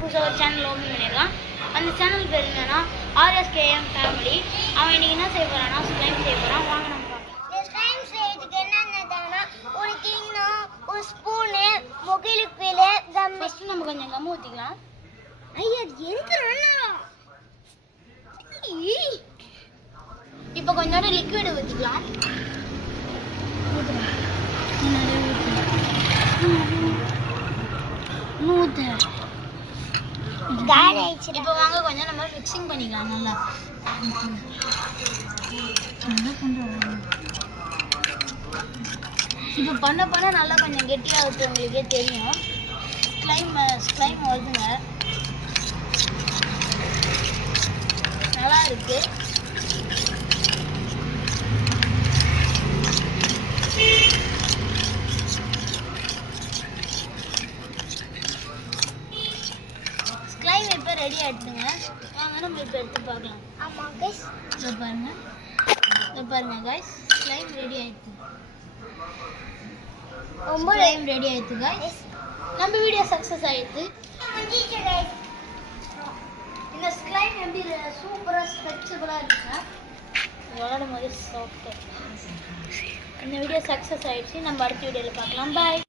புதுசாக ஒரு channel open பண்ணியிருக்கான். அந்த சேனல் பேர் என்னன்னா RSKM ஃபேமிலி. அவன் இன்னைக்கு என்ன செய்ய போறான்னா ஸ்லைம் செய்ய போறான். வாங்க நம்ம பார்க்கலாம். ஸ்லைம் செய்யறதுக்கு என்னென்னதானா ஒரு கிண்ணம், ஒரு ஸ்பூனு, மொகைலுக்கு பேல கம். ஃபர்ஸ்ட் நம்ம கொஞ்சம் கம் ஊற்றிக்கலாம். ஐயா எதுக்குறா? இப்போ கொஞ்சோட லிக்விட் ஊற்றிக்கலாம். இப்போ வாங்க கொஞ்சம் நம்ம மிக்சிங் பண்ணிக்கலாம். நல்லா இப்போ பண்ண நல்லா கொஞ்சம் கெட்டியாகுது, உங்களுக்கே தெரியும். ஸ்லைம் வருதுங்க, நல்லா இருக்கு. ஸ்லைம் இப்போ ரெடி ஆகிடுதுங்க. வாங்க நம்ம இப்போ எடுத்து பார்க்கலாம். ஆமாம் கைஸ், இதை பாருங்க கைஸ், ஸ்லைம் ரெடி ஆகிடுது. ரொம்ப ஸ்லைம் ரெடி ஆகிடுது கைஸ். நம்ம வீடியோ சக்ஸஸ் ஆகிடுது. இந்த ஸ்லைம் எப்படி சூப்பராக ஸ்ட்ரெச்சபிளாக இருக்குங்க, விளாடும் போது சாஃப்டாக. இந்த வீடியோ சக்ஸஸ் ஆகிடுச்சு. நம்ம அடுத்த வீடியோவில் பார்க்கலாம். பாய்.